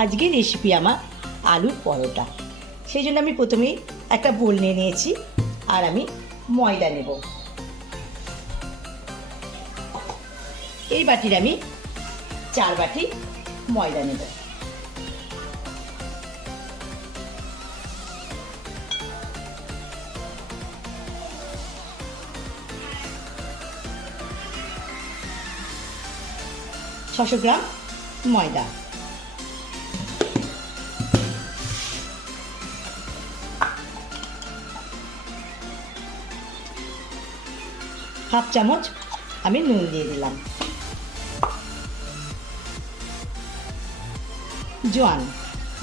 আজকের রেসিপি আমার আলুর পরোটা। সেই জন্য আমি প্রথমেই একটা বোল নিয়ে নিয়েছি আর আমি ময়দা নেব। এই বাটির আমি চার বাটি ময়দা নেব। ছশো গ্রাম ময়দা। হাফ চামচ আমি নুন দিয়ে দিলাম। জোয়ান,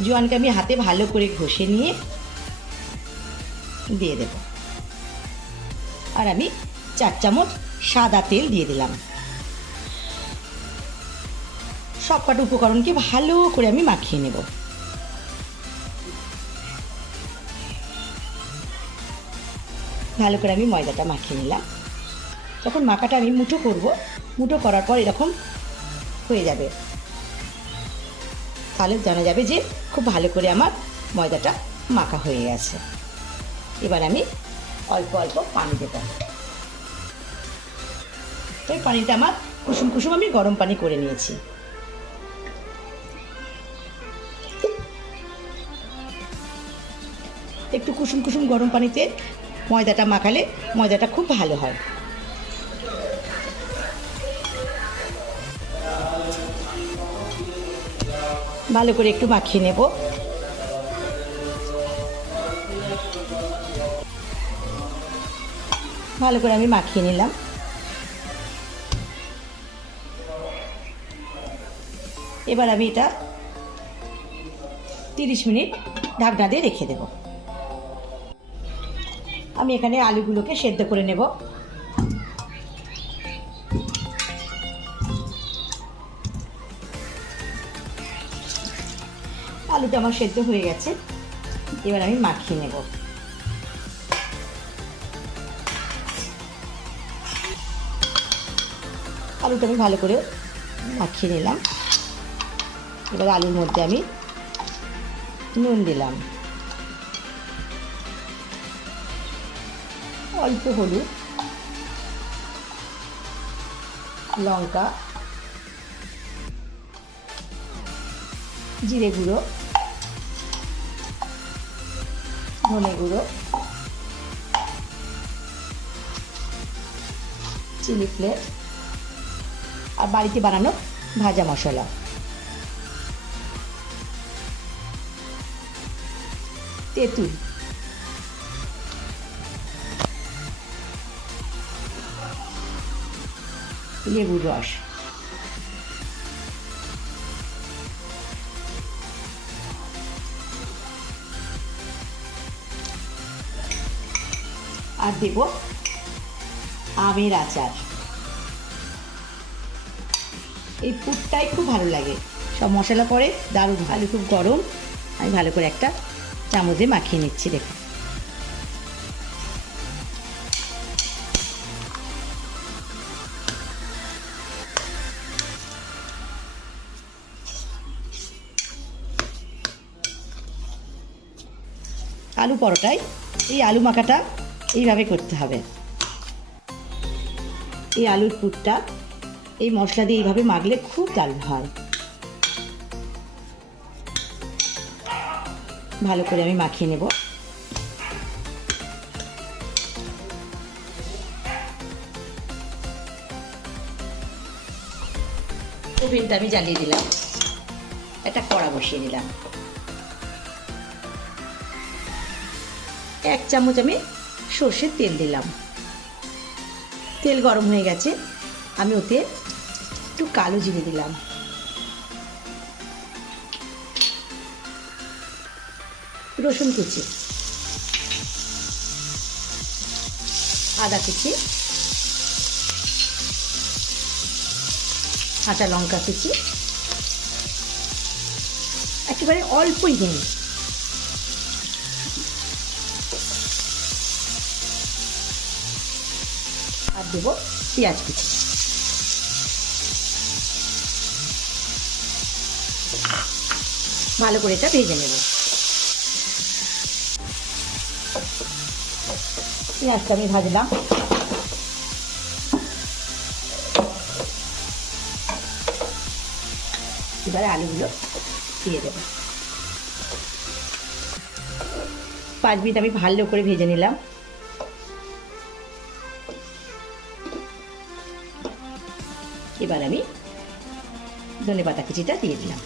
জোয়ানকে আমি হাতে ভালো করে ঘষে নিয়ে দিয়ে দেব। আর আমি চার চামচ সাদা তেল দিয়ে দিলাম। সব কটা উপকরণকে ভালো করে আমি মাখিয়ে নেব। ভালো করে আমি ময়দাটা মাখিয়ে নিলাম। যখন মাখাটা আমি মুঠো করব। মুঠো করার পর এরকম হয়ে যাবে। তাহলে জানা যাবে যে খুব ভালো করে আমার ময়দাটা মাখা হয়ে গেছে। এবার আমি অল্প অল্প পানি দেব তো এই পানিটা আমার কুসুম কুসুম আমি গরম পানি করে নিয়েছি। একটু কুসুম কুসুম গরম পানিতে ময়দাটা মাখালে ময়দাটা খুব ভালো হয়। ভালো করে একটু মাখিয়ে নেব। ভালো করে আমি মাখিয়ে নিলাম। এবার আমি এটা তিরিশ মিনিট ঢাকনা দিয়ে রেখে দেব। আমি এখানে আলুগুলোকে সেদ্ধ করে নেব। আমার সেদ্ধ হয়ে গেছে। এবার আমি মাখিয়ে নেব। আলুটা আমি ভালো করে মাখিয়ে নিলাম। এবার আলুর মধ্যে আমি নুন দিলাম। অল্প হলুদ, লঙ্কা, জিরে গুঁড়ো ধনে গুঁড়ো চিলি ফ্লেক্স আর বাড়িতে বানানো ভাজা মশলা। তেঁতুল। লেবুর রস। আর দেব আমের আচার। এই পুরটাই খুব ভালো লাগে। সব মশলা পরে দারুণ ভালো, খুব গরম। আমি ভালো করে একটা চামচে মাখিয়ে নিচ্ছি, দেখুন। আলু পরোটায় এই আলু মাখাটা এইভাবে করতে হবে। এই আলুর পুরটা, এই মশলা দিয়ে এইভাবে মাখলে খুব দারুণ হয়। ভালো করে আমি মাখিয়ে নেব। ওভেনটা আমি জ্বালিয়ে দিলাম। একটা কড়া বসিয়ে দিলাম এক চামচ আমি সর্ষের তেল দিলাম। তেল গরম হয়ে গেছে। আমি ওতে একটু কালো জিরে দিলাম। রসুন কুচি। আদা কুচি। কাঁচা লঙ্কা কুচি। একেবারে অল্পই দিন। দেবো পেঁয়াজ কুচি। ভালো করে এটা ভেজে নেব। পেঁয়াজটা আমি ভাজলাম। এবারে আলুগুলো দিয়ে দেবো। পাঁচ মিনিট আমি ভালো করে ভেজে নিলাম। এবার আমি ধনে পাতা কুচিটা দিয়ে দিলাম।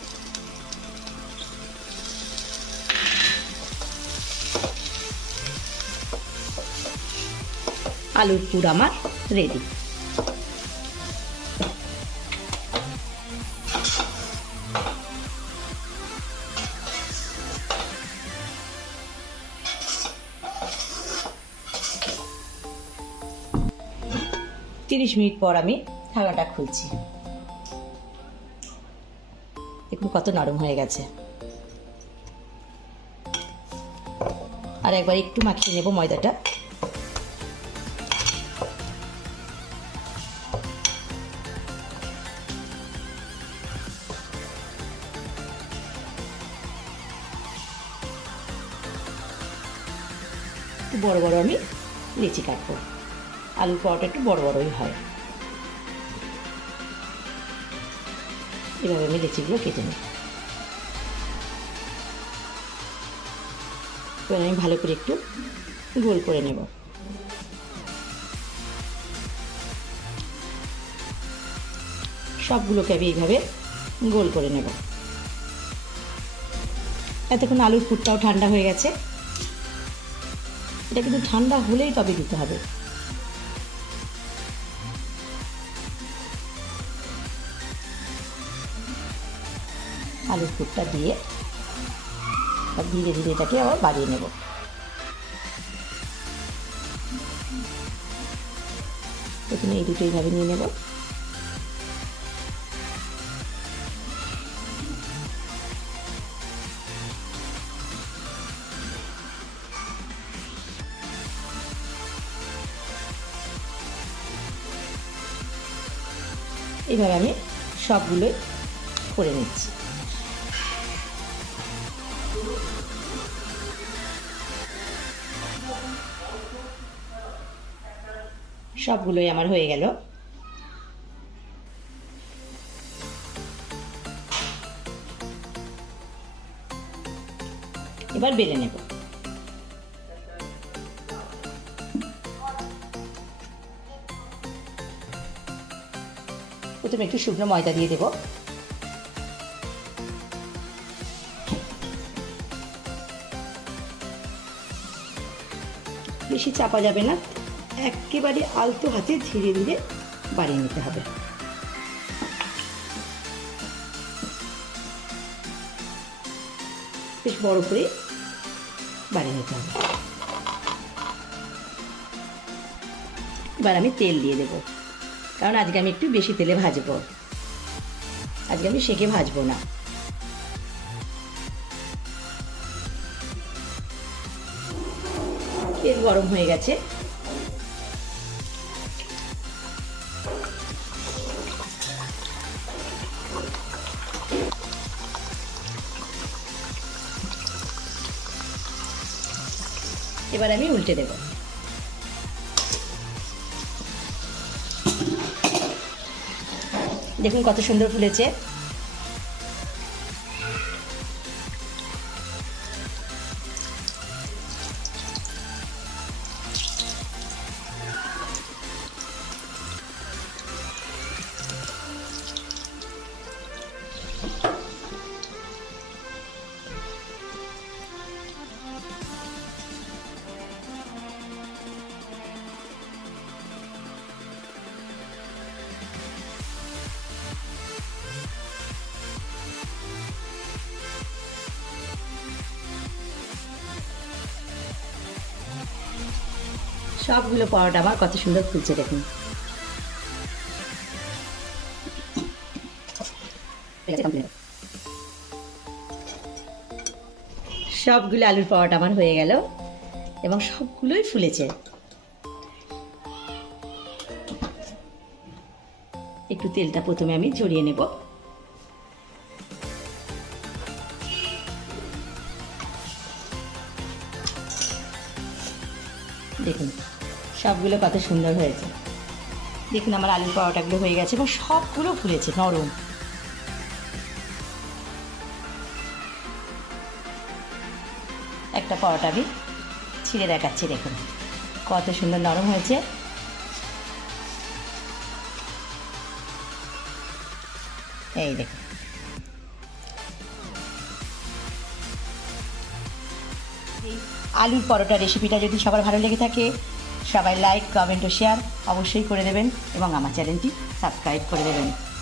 আলুর পুর আমার রেডি তিরিশ মিনিট পর আমি ঢাকাটা খুলছি। দেখুন কত নরম হয়ে গেছে। আর একবার একটু মাখিয়ে নেব ময়দাটা। বড় বড় আমি লিচি কাটবো। আলুর পরোটা একটু বড় বড়ই হয়। এভাবে আমি লিচিগুলো কেটে নিই এবার আমি ভালো করে একটু গোল করে নেব। সবগুলোকে আমি এইভাবে গোল করে নেব। এতক্ষণ আলুর ফুটটাও ঠান্ডা হয়ে গেছে। এটা কিন্তু ঠান্ডা হলেই তবে দিতে হবে। আলুর ফুটটা দিয়ে ধীরে ধীরে এটাকে আবার বাড়িয়ে নেব। প্রথমে এই দুটো এইভাবে নিয়ে নেব। এইভাবে আমি সবগুলোই করে নিচ্ছি। সবগুলোই আমার হয়ে গেল। এবার বেলে নেব। প্রথমে একটু শুকনো ময়দা দিয়ে দেবো। বেশি চাপা যাবে না। একেবারে আলতো হাতে ধীরে ধীরে বাড়িয়ে নিতে হবে। বেশ বড় করে বাড়িয়ে নিতে হবে। এবার আমি তেল দিয়ে দেবো, কারণ আজকে আমি একটু বেশি তেলে ভাজবো। আজকে আমি সেকে ভাজবো না। তেল গরম হয়ে গেছে। এবার আমি উল্টে দেব। দেখুন কত সুন্দর ফুলেছে। সবগুলো পরোটা আমার কত সুন্দর ফুলছে দেখুন। সবগুলো আলুর পরোটা আমার হয়ে গেল এবং সবগুলোই ফুলেছে। একটু তেলটা প্রথমে আমি জড়িয়ে নেব। সবগুলো কত সুন্দর হয়েছে। দেখুন আমার আলুর পরোটাগুলো হয়ে গেছে এবং সবগুলো ফুলেছে, নরম। একটা পরোটা আমি ছিঁড়ে দেখাচ্ছি, দেখুন। কত সুন্দর নরম হয়েছে। এই দেখুন। আলুর পরোটা রেসিপিটা যদি সবার ভালো লেগে থাকে, সবাই লাইক কমেন্ট ও শেয়ার অবশ্যই করে দেবেন এবং আমার চ্যানেলটি সাবস্ক্রাইব করে দেবেন।